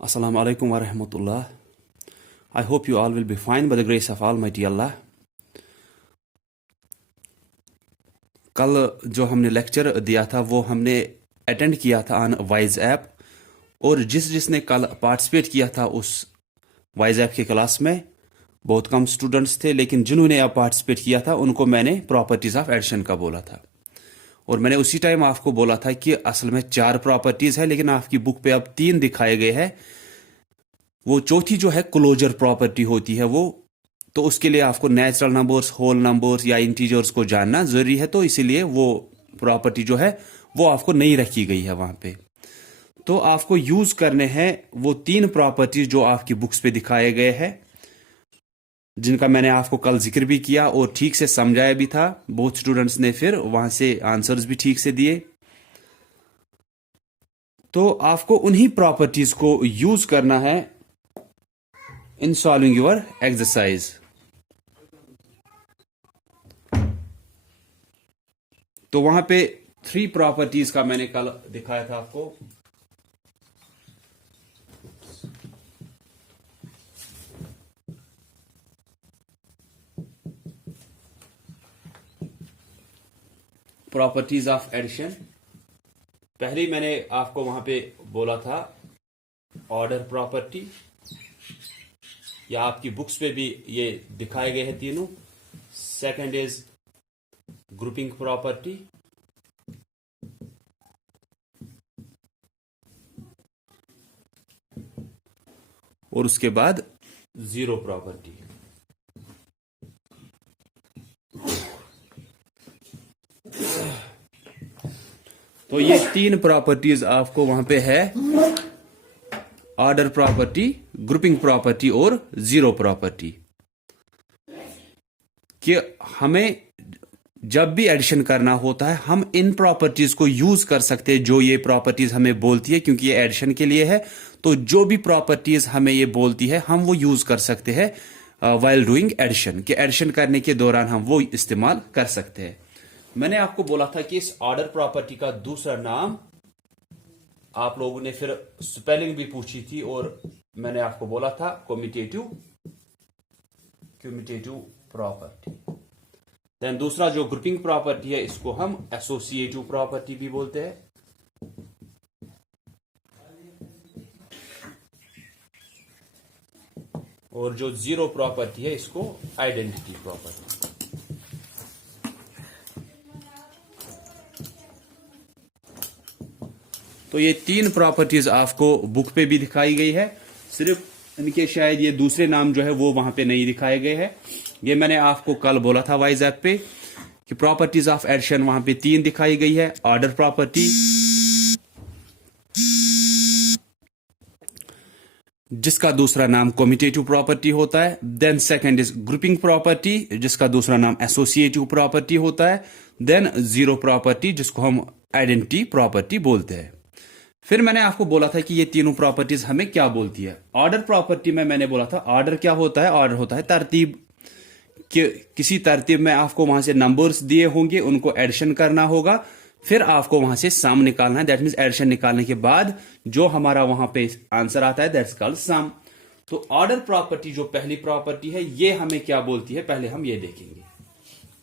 Assalamu alaikum wa rahmatullah. I hope you all will be fine by the grace of Almighty Allah. कल जो हमने lecture दिया था वो हमने अटेंड किया था ऑन वाइज ऐप, और जिसने कल पार्टिसिपेट किया था उस वाइज ऐप की क्लास में बहुत कम स्टूडेंट्स थे, लेकिन जिन्होंने अब पार्टिसिपेट किया था उनको मैंने प्रॉपर्टीज ऑफ एडिशन का बोला था। और मैंने उसी टाइम आपको बोला था कि असल में 4 प्रॉपर्टीज है, लेकिन आपकी बुक पे अब 3 दिखाए गए हैं। वो चौथी जो है क्लोजर प्रॉपर्टी होती है वो, तो उसके लिए आपको नेचुरल नंबर्स, होल नंबर्स या इंटीजर्स को जानना जरूरी है, तो इसीलिए वो प्रॉपर्टी जो है वो आपको नहीं रखी गई है वहां पे। तो आपको यूज करने हैं वो 3 प्रॉपर्टीज जो आपकी बुक्स पे दिखाए गए हैं, जिनका मैंने आपको कल जिक्र भी किया और ठीक से समझाया भी था। बहुत स्टूडेंट्स ने फिर वहां से आंसर्स भी ठीक से दिए। तो आपको उन्हीं प्रॉपर्टीज को यूज करना है इन सॉल्विंग योर एक्सरसाइज। तो वहां पे 3 प्रॉपर्टीज का मैंने कल दिखाया था आपको। Properties of addition. पहले मैंने आपको वहां पे बोला था ऑर्डर प्रॉपर्टी, या आपकी बुक्स पे भी ये दिखाए गए हैं तीनों। सेकंड इज ग्रुपिंग प्रॉपर्टी, और उसके बाद जीरो प्रॉपर्टी। तो ये 3 प्रॉपर्टीज आपको वहां पे है, ऑर्डर प्रॉपर्टी, ग्रुपिंग प्रॉपर्टी और जीरो प्रॉपर्टी। कि हमें जब भी एडिशन करना होता है हम इन प्रॉपर्टीज को यूज कर सकते हैं, जो ये प्रॉपर्टीज हमें बोलती है, क्योंकि ये एडिशन के लिए है। तो जो भी प्रॉपर्टीज हमें ये बोलती है हम वो यूज कर सकते हैं वाइल डूइंग एडिशन, कि एडिशन करने के दौरान हम वो इस्तेमाल कर सकते हैं। मैंने आपको बोला था कि इस ऑर्डर प्रॉपर्टी का दूसरा नाम, आप लोगों ने फिर स्पेलिंग भी पूछी थी और मैंने आपको बोला था कम्यूटेटिव प्रॉपर्टी। देन दूसरा जो ग्रुपिंग प्रॉपर्टी है इसको हम एसोसिएटिव प्रॉपर्टी भी बोलते हैं। और जो जीरो प्रॉपर्टी है इसको आइडेंटिटी प्रॉपर्टी। तो ये 3 प्रॉपर्टीज आपको बुक पे भी दिखाई गई है, सिर्फ इनके शायद ये दूसरे नाम जो है वो वहां पे नहीं दिखाए गए हैं। ये मैंने आपको कल बोला था वाइज ऐप पे कि प्रॉपर्टीज ऑफ एडिशन वहां पे 3 दिखाई गई है। ऑर्डर प्रॉपर्टी, जिसका दूसरा नाम कम्यूटेटिव प्रॉपर्टी होता है। Then second is grouping property, जिसका दूसरा नाम एसोसिएटिव प्रॉपर्टी होता है। देन जीरो प्रॉपर्टी, जिसको हम आइडेंटिटी प्रॉपर्टी बोलते हैं। फिर मैंने आपको बोला था कि ये तीनों प्रॉपर्टीज हमें क्या बोलती है। ऑर्डर प्रॉपर्टी में मैंने बोला था ऑर्डर क्या होता है, ऑर्डर होता है तरतीब। कि किसी तरतीब में आपको वहां से नंबर्स दिए होंगे, उनको एडिशन करना होगा, फिर आपको वहां से सम निकालना है। दैट मीन्स एडिशन निकालने के बाद जो हमारा वहां पे आंसर आता है दैट्स कॉल्ड सम। तो ऑर्डर प्रॉपर्टी जो पहली प्रॉपर्टी है ये हमें क्या बोलती है, पहले हम ये देखेंगे।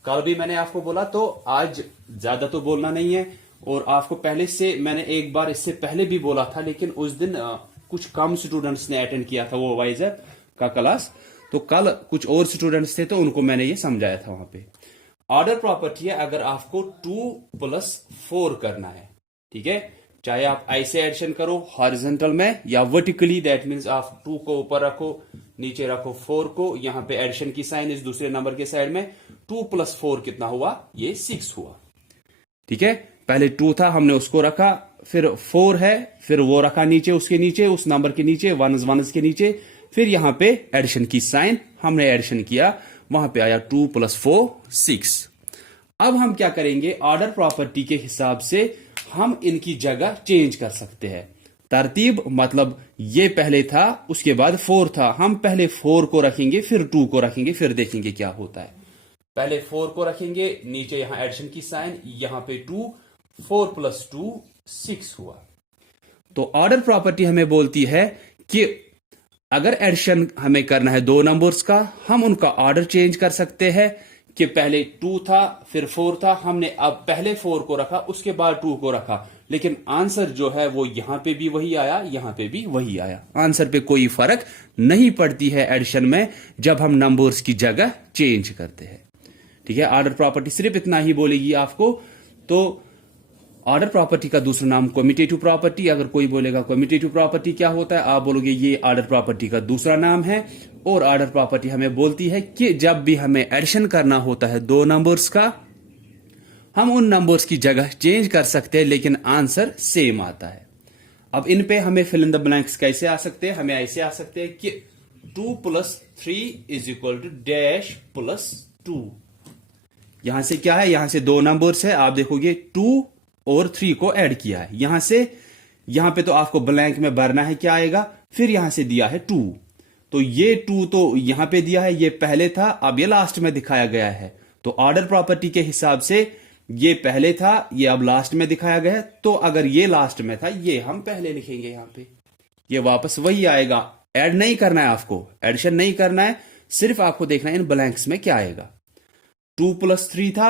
कल भी मैंने आपको बोला, तो आज ज्यादा तो बोलना नहीं है। और आपको पहले से मैंने एक बार इससे पहले भी बोला था, लेकिन उस दिन कुछ कम स्टूडेंट्स ने अटेंड किया था वो वाइज ऐप का क्लास, तो कल कुछ और स्टूडेंट्स थे तो उनको मैंने ये समझाया था वहां पे। ऑर्डर प्रॉपर्टी है अगर आपको 2+4 करना है, ठीक है, चाहे आप ऐसे एडिशन करो हॉरिजॉन्टल में या वर्टिकली। दैट मीन्स आप 2 को ऊपर रखो, नीचे रखो 4 को, यहां पे एडिशन की साइन इस दूसरे नंबर के साइड में। 2+4 कितना हुआ, ये 6 हुआ, ठीक है। पहले 2 था हमने उसको रखा, फिर 4 है, फिर वो रखा नीचे, उसके नीचे, उस नंबर के नीचे, वनस के नीचे, फिर यहां पे एडिशन की साइन हमने एडिशन किया, वहां पे आया 2+4 6। अब हम क्या करेंगे, ऑर्डर प्रॉपर्टी के हिसाब से हम इनकी जगह चेंज कर सकते हैं। तरतीब मतलब ये पहले था, उसके बाद 4 था, हम पहले 4 को रखेंगे, फिर 2 को रखेंगे, फिर देखेंगे क्या होता है। पहले 4 को रखेंगे, नीचे यहां एडिशन की साइन, यहां पे 2, 4+2 6 हुआ। तो ऑर्डर प्रॉपर्टी हमें बोलती है कि अगर एडिशन हमें करना है दो नंबर्स का, हम उनका ऑर्डर चेंज कर सकते हैं कि पहले 2 था फिर 4 था, हमने अब पहले 4 को रखा उसके बाद 2 को रखा, लेकिन आंसर जो है वो यहां पे भी वही आया, यहां पे भी वही आया। आंसर पे कोई फर्क नहीं पड़ती है एडिशन में जब हम नंबर्स की जगह चेंज करते हैं। ठीक है, ऑर्डर प्रॉपर्टी सिर्फ इतना ही बोलेगी आपको। तो ऑर्डर प्रॉपर्टी का दूसरा नाम कम्यूटेटिव प्रॉपर्टी। अगर कोई बोलेगा कम्यूटेटिव प्रॉपर्टी क्या होता है, आप बोलोगे ये ऑर्डर प्रॉपर्टी का दूसरा नाम है। और ऑर्डर प्रॉपर्टी हमें बोलती है कि जब भी हमें एडिशन करना होता है दो नंबर्स का, हम उन नंबर्स की जगह चेंज कर सकते हैं लेकिन आंसर सेम आता है। अब इन पे हमें फिल इन द ब्लैंक्स कैसे आ सकते हैं, हमें ऐसे आ सकते हैं कि 2 + 3 = डैश प्लस 2। यहां से क्या है, यहां से दो नंबर्स है, आप देखोगे 2 और 3 को ऐड किया है। यहां से यहां पे तो आपको ब्लैंक में भरना है क्या आएगा, फिर यहां से दिया है 2, तो ये 2 तो यहां पे दिया है, ये पहले था, अब ये लास्ट में दिखाया गया है। तो ऑर्डर प्रॉपर्टी के हिसाब से ये पहले था, ये अब लास्ट में दिखाया गया है। तो अगर ये लास्ट में था, ये हम पहले लिखेंगे यहां पे, ये वापस वही आएगा। ऐड नहीं करना है आपको, एडिशन नहीं करना है, सिर्फ आपको देखना है इन ब्लैंक्स में क्या आएगा। 2 + 3 था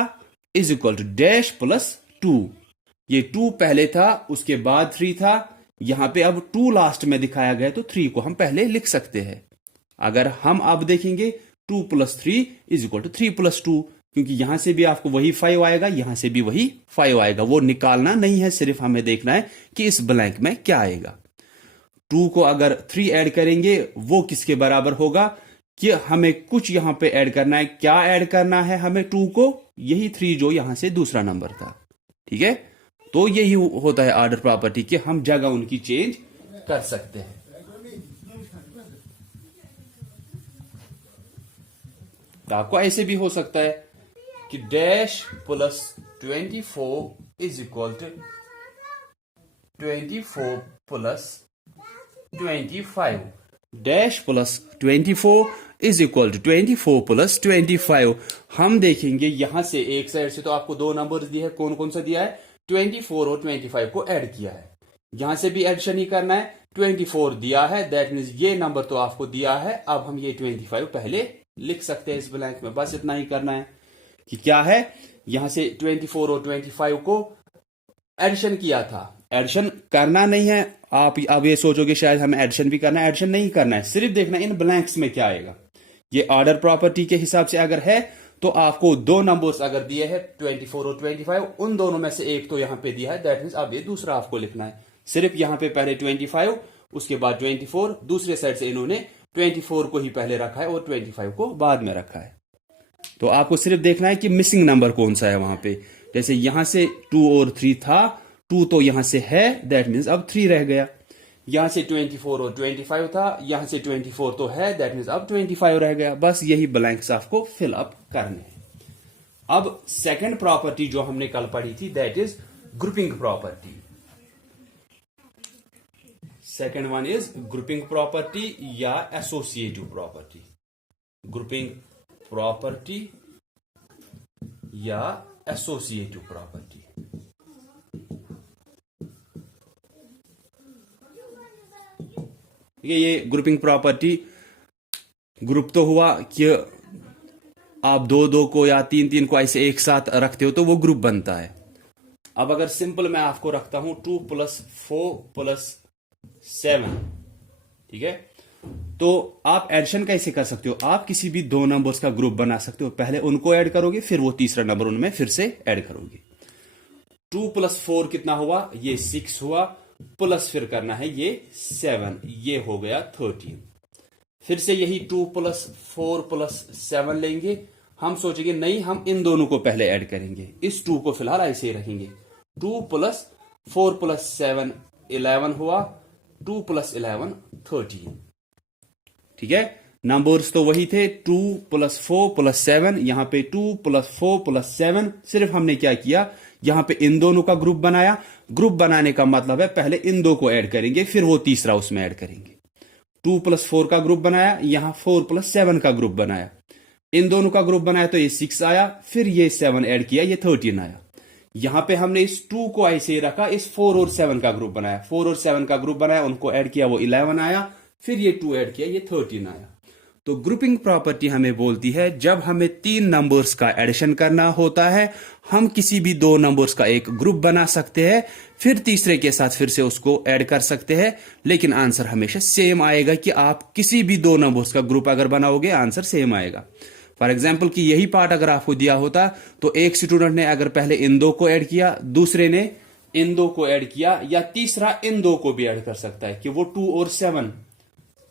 = डैश प्लस 2। ये 2 पहले था, उसके बाद 3 था, यहां पे अब 2 लास्ट में दिखाया गया तो 3 को हम पहले लिख सकते हैं। अगर हम अब देखेंगे 2 + 3 = 3 + 2, क्योंकि यहां से भी आपको वही 5 आएगा, यहां से भी वही 5 आएगा। वो निकालना नहीं है, सिर्फ हमें देखना है कि इस ब्लैंक में क्या आएगा। 2 को अगर 3 ऐड करेंगे वो किसके बराबर होगा, कि हमें कुछ यहां पे ऐड करना है। क्या ऐड करना है हमें 2 को, यही 3 जो यहां से दूसरा नंबर था। ठीक है, तो यही होता है ऑर्डर प्रॉपर्टी कि हम जगह उनकी चेंज कर सकते हैं। तो आपको ऐसे भी हो सकता है कि डैश प्लस 24 = 24 + 25। Dash plus 24 = 24 + 25। हम देखेंगे यहां से एक साइड से तो आपको दो नंबर्स दिए हैं, कौन कौन सा दिया है, 24 और 25 को ऐड किया है। यहां से भी एडिशन ही करना है, 24 दिया है, दैट मीन्स ये नंबर तो आपको दिया है। अब हम ये 25 पहले लिख सकते हैं इस ब्लैंक में, बस इतना ही करना है कि क्या है, यहां से 24 और 25 को एडिशन किया था। एडिशन करना नहीं है, आप अब ये सोचोगे शायद हमें एडिशन भी करना है, एडिशन नहीं करना है, सिर्फ देखना है इन ब्लैंक्स में क्या आएगा। ये ऑर्डर प्रॉपर्टी के हिसाब से अगर है तो आपको दो नंबर्स अगर दिए हैं 24 और 25, उन दोनों में से एक तो यहां पे दिया है, दैट मीन्स अब ये दूसरा आपको लिखना है। सिर्फ यहां पे पहले 25, उसके बाद 24, दूसरे साइड से इन्होंने 24 को ही पहले रखा है और 25 को बाद में रखा है। तो आपको सिर्फ देखना है कि मिसिंग नंबर कौन सा है वहां पे। जैसे यहां से 2 और 3 था, 2 तो यहां से है, दैट मीन्स अब 3 रह गया। यहां से 24 और 25 था, यहां से 24 तो है, दैट मीन्स अब 25 रह गया। बस यही ब्लैंक्स आपको फिल अप करने हैं। अब सेकंड प्रॉपर्टी जो हमने कल पढ़ी थी, that is grouping property. Second one is grouping property या एसोसिएटिव प्रॉपर्टी। ग्रुपिंग प्रॉपर्टी या एसोसिएटिव प्रॉपर्टी। ये ग्रुपिंग प्रॉपर्टी, ग्रुप तो हुआ कि आप 2-2 को या 3-3 को ऐसे एक साथ रखते हो तो वो ग्रुप बनता है। अब अगर सिंपल मैं आपको रखता हूं 2 + 4 + 7, ठीक है, तो आप एडिशन कैसे कर सकते हो, आप किसी भी दो नंबर्स का ग्रुप बना सकते हो, पहले उनको ऐड करोगे फिर वो तीसरा नंबर उनमें फिर से ऐड करोगे। 2 + 4 कितना हुआ, ये 6 हुआ, प्लस फिर करना है ये 7, ये हो गया 13। फिर से यही 2 + 4 + 7 लेंगे, हम सोचेंगे नहीं हम इन दोनों को पहले ऐड करेंगे, इस 2 को फिलहाल ऐसे ही रखेंगे। 2 + 4 + 7 11 हुआ, 2 + 11 13। ठीक है, नंबर्स तो वही थे, 2 + 4 + 7, यहां पे 2 + 4 + 7, सिर्फ हमने क्या किया, यहां पे इन दोनों का ग्रुप बनाया। ग्रुप बनाने का मतलब है पहले इन दो को ऐड करेंगे फिर वो तीसरा उसमें ऐड करेंगे। 2 + 4 का ग्रुप बनाया, यहां 4 + 7 का ग्रुप बनाया, इन दोनों का ग्रुप बनाया तो ये 6 आया, फिर ये 7 ऐड किया, ये 13 आया। यहां पे हमने इस 2 को ऐसे ही रखा, इस 4 और 7 का ग्रुप बनाया, 4 और 7 का ग्रुप बनाया, उनको ऐड किया, वो 11 आया, फिर ये 2 ऐड किया, ये 13 आया। तो ग्रुपिंग प्रॉपर्टी हमें बोलती है जब हमें 3 नंबर्स का एडिशन करना होता है, हम किसी भी 2 नंबर्स का एक ग्रुप बना सकते हैं, फिर तीसरे के साथ फिर से उसको ऐड कर सकते हैं, लेकिन आंसर हमेशा सेम आएगा कि आप किसी भी 2 नंबर्स का ग्रुप अगर बनाओगे आंसर सेम आएगा। फॉर एग्जाम्पल कि यही पार्ट अगर आपको दिया होता तो एक स्टूडेंट ने अगर पहले इन 2 को ऐड किया, दूसरे ने इन 2 को ऐड किया, या तीसरा इन 2 को भी ऐड कर सकता है कि वो 2 और 7,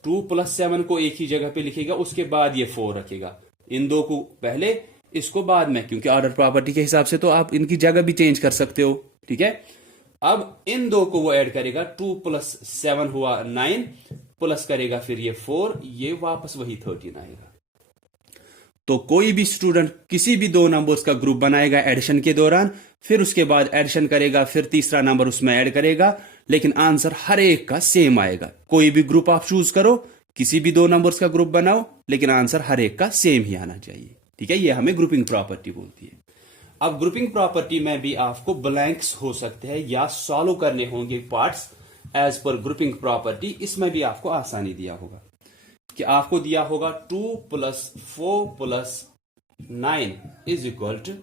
2 + 7 को एक ही जगह पे लिखेगा, उसके बाद ये 4 रखेगा, इन 2 को पहले, इसको बाद में, क्योंकि ऑर्डर प्रॉपर्टी के हिसाब से तो आप इनकी जगह भी चेंज कर सकते हो। ठीक है, अब इन 2 को वो ऐड करेगा, 2 + 7 हुआ 9, प्लस करेगा फिर ये 4, ये वापस वही 13 आएगा। तो कोई भी स्टूडेंट किसी भी 2 नंबर्स का ग्रुप बनाएगा एडिशन के दौरान, फिर उसके बाद एडिशन करेगा, फिर तीसरा नंबर उसमें ऐड करेगा, लेकिन आंसर हर एक का सेम आएगा। कोई भी ग्रुप आप चूज करो, किसी भी 2 नंबर्स का ग्रुप बनाओ, लेकिन आंसर हर एक का सेम ही आना चाहिए। ठीक है, ये हमें ग्रुपिंग प्रॉपर्टी बोलती है। अब ग्रुपिंग प्रॉपर्टी में भी आपको ब्लैंक्स हो सकते हैं या सॉल्व करने होंगे parts as per grouping property. इसमें भी आपको आसानी दिया होगा कि आपको दिया होगा 2 + 4 + 9 =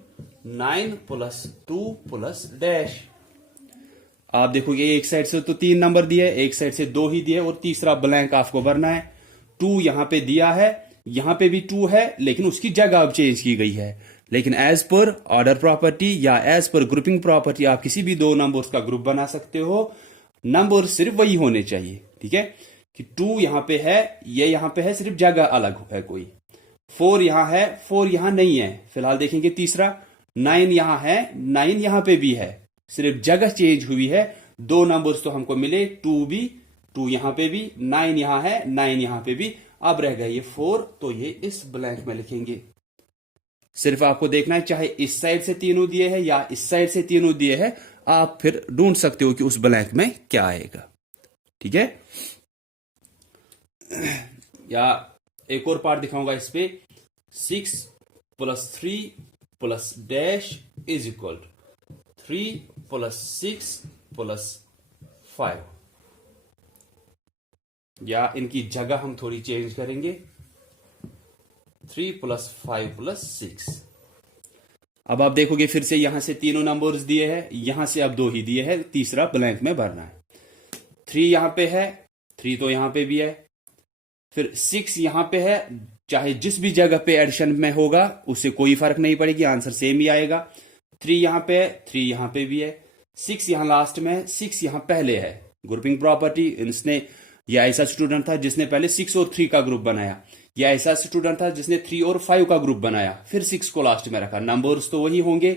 9 + 2 + डैश। आप देखोगे एक साइड से तो 3 नंबर दिए, एक साइड से 2 ही दिए, और तीसरा ब्लैंक आपको भरना है। 2 यहां पे दिया है, यहां पे भी 2 है, लेकिन उसकी जगह अब चेंज की गई है। लेकिन एज पर ऑर्डर प्रॉपर्टी या एज पर ग्रुपिंग प्रॉपर्टी आप किसी भी 2 नंबर्स का ग्रुप बना सकते हो, नंबर सिर्फ वही होने चाहिए। ठीक है, कि 2 यहां पे है, ये यहां पे है, सिर्फ जगह अलग है कोई। 4 यहां है, 4 यहां नहीं है। फिलहाल देखेंगे तीसरा, 9 यहां है, 9 यहां पे भी है, सिर्फ जगह चेंज हुई है। 2 नंबर्स तो हमको मिले, 2 भी, 2 यहां पे भी, 9 यहां है, 9 यहां पे भी। अब रह गया ये 4, तो ये इस ब्लैंक में लिखेंगे। सिर्फ आपको देखना है, चाहे इस साइड से तीनों दिए हैं या इस साइड से तीनों दिए हैं, आप फिर ढूंढ सकते हो कि उस ब्लैंक में क्या आएगा। ठीक है, या एक और पार्ट दिखाऊंगा इस पे, 6 + 3 + डैश = 3 + 6 + 5, या इनकी जगह हम थोड़ी चेंज करेंगे, 3 + 5 + 6। अब आप देखोगे फिर से यहां से तीनों नंबर्स दिए हैं, यहां से अब 2 ही दिए हैं, तीसरा ब्लैंक में भरना है। 3 यहां पे है, 3 तो यहां पे भी है, फिर 6 यहां पे है, चाहे जिस भी जगह पे एडिशन में होगा उससे कोई फर्क नहीं पड़ेगी, आंसर सेम ही आएगा। 3 यहां पे है, 3 यहां पे भी है, 6 यहां लास्ट में है, 6 यहां पहले है। ग्रुपिंग प्रॉपर्टी, इसने, या ऐसा स्टूडेंट था जिसने पहले 6 और 3 का ग्रुप बनाया, या ऐसा स्टूडेंट था जिसने 3 और 5 का ग्रुप बनाया, फिर 6 को लास्ट में रखा। नंबर्स तो वही होंगे,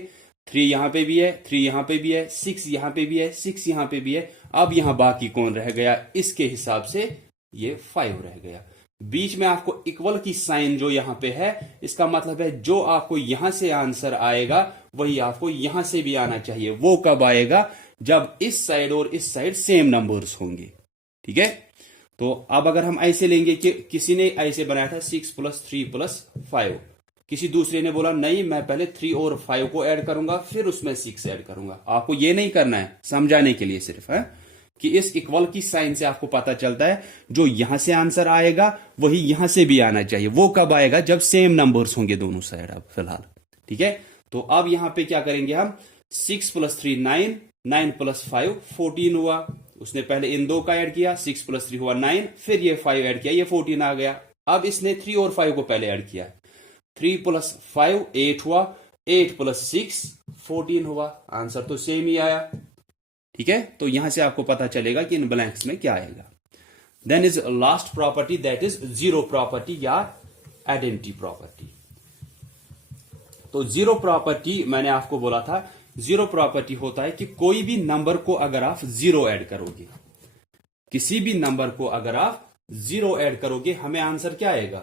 3 यहां पे भी है, 3 यहां पे भी है, 6 यहां पे भी है, 6 यहां पे भी है। अब यहां बाकी कौन रह गया, इसके हिसाब से ये 5 रह गया। बीच में आपको इक्वल की साइन जो यहां पे है, इसका मतलब है जो आपको यहां से आंसर आएगा वही आपको यहां से भी आना चाहिए। वो कब आएगा, जब इस साइड और इस साइड सेम नंबर्स होंगे। ठीक है, तो अब अगर हम ऐसे लेंगे कि किसी ने ऐसे बनाया था 6 + 3 + 5, किसी दूसरे ने बोला नहीं मैं पहले 3 और 5 को ऐड करूंगा फिर उसमें 6 ऐड करूंगा। आपको ये नहीं करना है, समझाने के लिए सिर्फ है कि इस इक्वल की साइन से आपको पता चलता है जो यहां से आंसर आएगा वही यहां से भी आना चाहिए। वो कब आएगा, जब सेम नंबर्स होंगे दोनों साइड। अब फिलहाल ठीक है, तो अब यहां पे क्या करेंगे हम, 6 + 3 9, 9 + 5 14 हुआ। उसने पहले इन 2 का ऐड किया, 6 + 3 हुआ 9, फिर ये 5 ऐड किया, ये 14 आ गया। अब इसने 3 और 5 को पहले ऐड किया, 3 + 5 8 हुआ, 8 + 6 14 हुआ। आंसर तो सेम ही आया। ठीक है, तो यहां से आपको पता चलेगा कि इन ब्लैंक्स में क्या आएगा। Then is last property, that is zero property या आइडेंटिटी प्रॉपर्टी। तो जीरो प्रॉपर्टी मैंने आपको बोला था, जीरो प्रॉपर्टी होता है कि कोई भी नंबर को अगर आप 0 ऐड करोगे, किसी भी नंबर को अगर आप 0 ऐड करोगे, हमें आंसर क्या आएगा,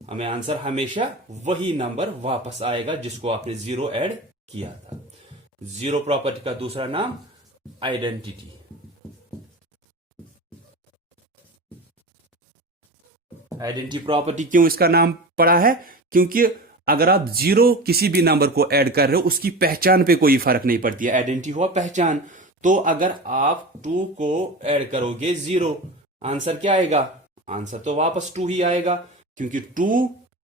हमें आंसर हमेशा वही नंबर वापस आएगा जिसको आपने 0 ऐड किया था। जीरो प्रॉपर्टी का दूसरा नाम आइडेंटिटी। आइडेंटिटी प्रॉपर्टी क्यों इसका नाम पड़ा है, क्योंकि अगर आप 0 किसी भी नंबर को ऐड कर रहे हो उसकी पहचान पे कोई फर्क नहीं पड़ती है। आइडेंटिटी हुआ पहचान। तो अगर आप 2 को ऐड करोगे 0, आंसर क्या आएगा, आंसर तो वापस 2 ही आएगा, क्योंकि 2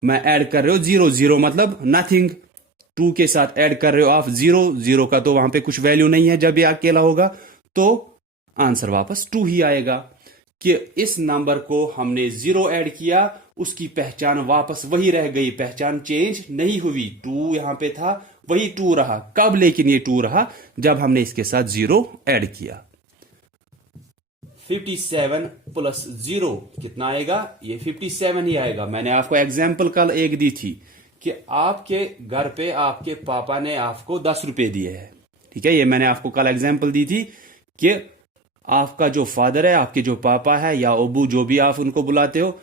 मैं ऐड कर रहे हो 0, 0 मतलब नथिंग। 2 के साथ ऐड कर रहे हो आप 0, 0 का तो वहां पे कुछ वैल्यू नहीं है जब ये अकेला होगा, तो आंसर वापस 2 ही आएगा। कि इस नंबर को हमने 0 ऐड किया, उसकी पहचान वापस वही रह गई, पहचान चेंज नहीं हुई। 2 यहां पे था, वही 2 रहा। कब लेकिन ये 2 रहा? जब हमने इसके साथ 0 ऐड किया। 57 प्लस 0 कितना आएगा? ये 57 ही आएगा। मैंने आपको एग्जाम्पल कल एक दी थी कि आपके घर पे आपके पापा ने आपको 10 रुपए दिए हैं, ठीक है। ये मैंने आपको कल एग्जाम्पल दी थी कि आपका जो फादर है, आपके जो पापा है या अबू, जो भी आप उनको बुलाते हो,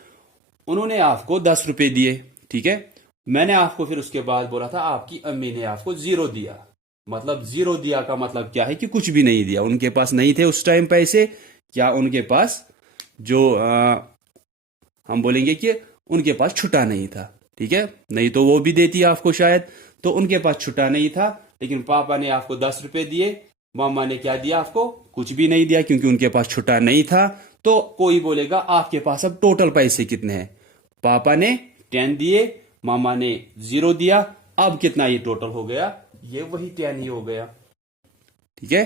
उन्होंने आपको 10 रुपए दिए, ठीक है। मैंने आपको फिर उसके बाद बोला था आपकी अम्मी ने आपको 0 दिया। मतलब 0 दिया का मतलब क्या है कि कुछ भी नहीं दिया। उनके पास नहीं थे उस टाइम पैसे, या उनके पास जो हम बोलेंगे कि उनके पास छुट्टा नहीं था, ठीक है। नहीं तो वो भी देती आपको शायद। तो उनके पास छुट्टा नहीं था, लेकिन पापा ने आपको 10 रुपए दिए। मामा ने क्या दिया आपको? कुछ भी नहीं दिया, क्योंकि उनके पास छुट्टा नहीं था। तो कोई बोलेगा आपके पास अब टोटल पैसे कितने हैं? पापा ने 10 दिए, मामा ने 0 दिया। अब कितना ये टोटल हो गया? ये वही 10 ही हो गया, ठीक है।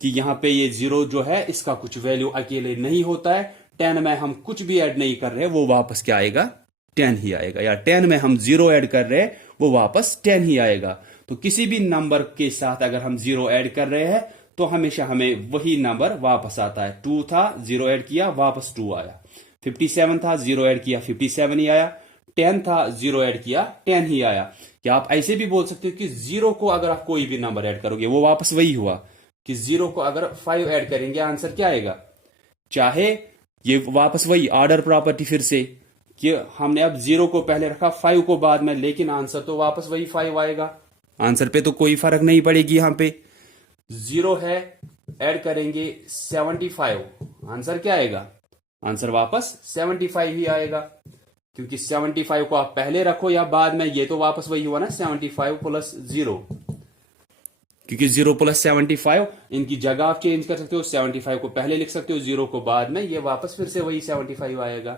कि यहां पे ये 0 जो है इसका कुछ वैल्यू अकेले नहीं होता है। 10 में हम कुछ भी ऐड नहीं कर रहे, वो वापस क्या आएगा? 10 ही आएगा। या 10 में हम 0 ऐड कर रहे हैं, वो वापस 10 ही आएगा। तो किसी भी नंबर के साथ अगर हम 0 ऐड कर रहे हैं तो हमेशा हमें वही नंबर वापस आता है। 2 था, 0 ऐड किया, वापस 2 आया। 57 था, 0 ऐड किया, 57 ही आया। 10 था, 0 ऐड किया, 10 ही आया। या आप ऐसे भी बोल सकते हो कि 0 को अगर आप कोई भी नंबर ऐड करोगे वो वापस वही हुआ। कि 0 को अगर 5 ऐड करेंगे, आंसर क्या आएगा? चाहे ये वापस वही ऑर्डर प्रॉपर्टी फिर से, कि हमने अब 0 को पहले रखा, 5 को बाद में, लेकिन आंसर तो वापस वही 5 आएगा। आंसर पे तो कोई फर्क नहीं पड़ेगी। यहां पे 0 है, ऐड करेंगे 75, आंसर क्या आएगा? आंसर वापस 75 ही आएगा। क्योंकि 75 को आप पहले रखो या बाद में, ये तो वापस वही हुआ ना, 75 प्लस 0। क्योंकि 0 प्लस 75, इनकी जगह आप चेंज कर सकते हो। 75 को पहले लिख सकते हो, 0 को बाद में, ये वापस फिर से वही 75 आएगा।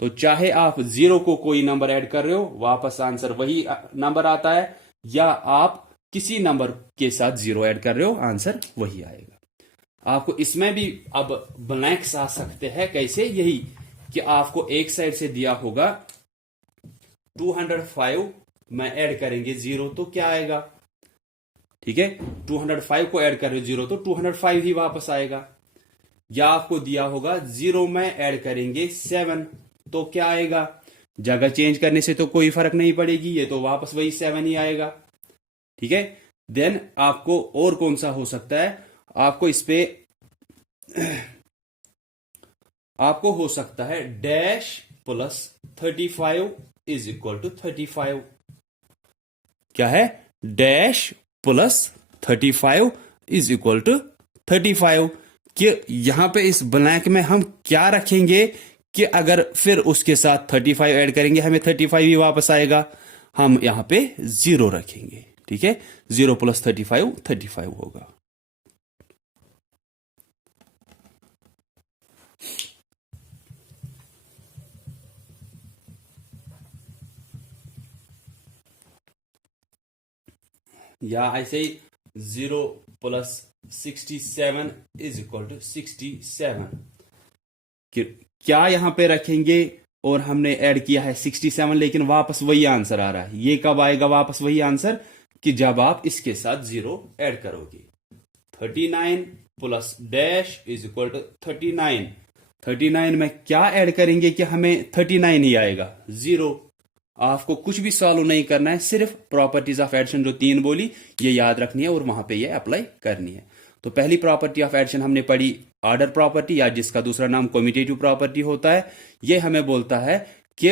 तो चाहे आप 0 को कोई नंबर ऐड कर रहे हो, वापस आंसर वही नंबर आता है, या आप किसी नंबर के साथ 0 ऐड कर रहे हो, आंसर वही आएगा। आपको इसमें भी अब ब्लैंक्स आ सकते हैं। कैसे? यही कि आपको एक साइड से दिया होगा 205 में ऐड करेंगे 0 तो क्या आएगा? ठीक है, 205 को ऐड कर रहे हो 0 तो 205 ही वापस आएगा। या आपको दिया होगा 0 में ऐड करेंगे 7 तो क्या आएगा? जगह चेंज करने से तो कोई फर्क नहीं पड़ेगी, ये तो वापस वही 7 ही आएगा। ठीक है, देन आपको और कौन सा हो सकता है? आपको इस पे आपको हो सकता है dash plus 35 is equal to 35। क्या है? Dash plus 35 is equal to 35। कि यहां पे इस ब्लैंक में हम क्या रखेंगे कि अगर फिर उसके साथ 35 ऐड करेंगे हमें 35 ही वापस आएगा। हम यहां पे 0 रखेंगे। ठीक है, 0 प्लस 35 35 होगा। या ऐसे ही 0 प्लस 67 इज इक्वल टू 67। क्या यहां पे रखेंगे? और हमने ऐड किया है 67, लेकिन वापस वही आंसर आ रहा है। ये कब आएगा वापस वही आंसर? कि जब आप इसके साथ 0 ऐड करोगे। 39 plus dash is equal to 39। 39 में क्या ऐड करेंगे कि हमें 39 ही आएगा? 0। आपको कुछ भी सॉल्व नहीं करना है, सिर्फ प्रॉपर्टीज ऑफ एडिशन जो 3 बोली ये याद रखनी है और वहां पे ये अप्लाई करनी है। तो पहली प्रॉपर्टी ऑफ एडिशन हमने पढ़ी ऑर्डर प्रॉपर्टी, या जिसका दूसरा नाम कम्यूटेटिव प्रॉपर्टी होता है। ये हमें बोलता है कि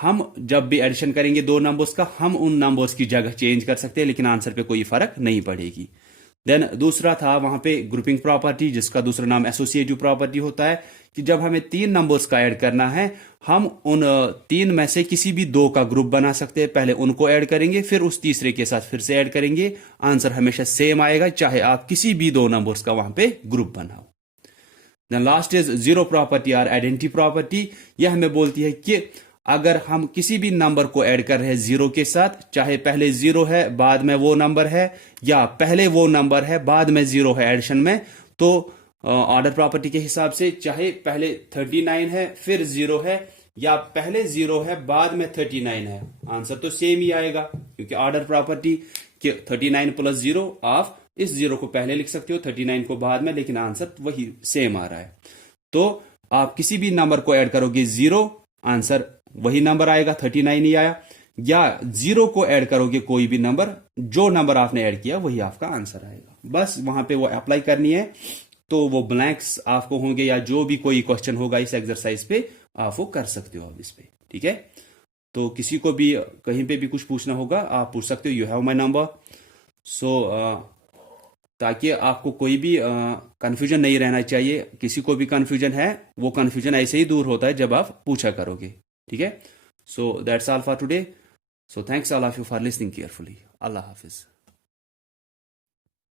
हम जब भी एडिशन करेंगे दो नंबर्स का, हम उन नंबर्स की जगह चेंज कर सकते हैं, लेकिन आंसर पे कोई फर्क नहीं पड़ेगी। देन दूसरा था वहां पे ग्रुपिंग प्रॉपर्टी, जिसका दूसरा नाम एसोसिएटिव प्रॉपर्टी होता है। कि जब हमें 3 नंबर्स का ऐड करना है, हम उन 3 में से किसी भी 2 का ग्रुप बना सकते हैं। पहले उनको ऐड करेंगे, फिर उस तीसरे के साथ फिर से ऐड करेंगे। आंसर हमेशा सेम आएगा, चाहे आप किसी भी 2 नंबर्स का वहां पे ग्रुप बनाओ। Then last is zero property और आइडेंटिटी प्रॉपर्टी। यह हमें बोलती है कि अगर हम किसी भी नंबर को ऐड कर रहे हैं जीरो के साथ, चाहे पहले जीरो है बाद में वो नंबर है, या पहले वो नंबर है बाद में जीरो है एडिशन में, तो ऑर्डर प्रॉपर्टी के हिसाब से चाहे पहले 39 है फिर जीरो है, या पहले जीरो है बाद में 39 है, आंसर तो सेम ही आएगा, क्योंकि ऑर्डर प्रॉपर्टी के 39 प्लस जीरो, आप इस जीरो को पहले लिख सकते हो, 39 को बाद में, लेकिन आंसर वही सेम आ रहा है। तो आप किसी भी नंबर को ऐड करोगे जीरो, आंसर वही नंबर आएगा, 39 ही आया, या जीरो को ऐड करोगे कोई भी नंबर, जो नंबर आपने ऐड किया वही आपका आंसर आएगा। बस वहां पे वो अप्लाई करनी है, तो वो ब्लैंक्स आपको होंगे, या जो भी कोई क्वेश्चन होगा इस एक्सरसाइज पे आप वो कर सकते हो अब इस पे, ठीक है। तो किसी को भी कहीं पे भी कुछ पूछना होगा आप पूछ सकते हो, यू हैव माई नंबर। सो ताकि आपको कोई भी कंफ्यूजन नहीं रहना चाहिए। किसी को भी कंफ्यूजन है, वो कंफ्यूजन ऐसे ही दूर होता है जब आप पूछा करोगे, ठीक है। So that's all for today. So thanks all of you for listening carefully. Allah Hafiz.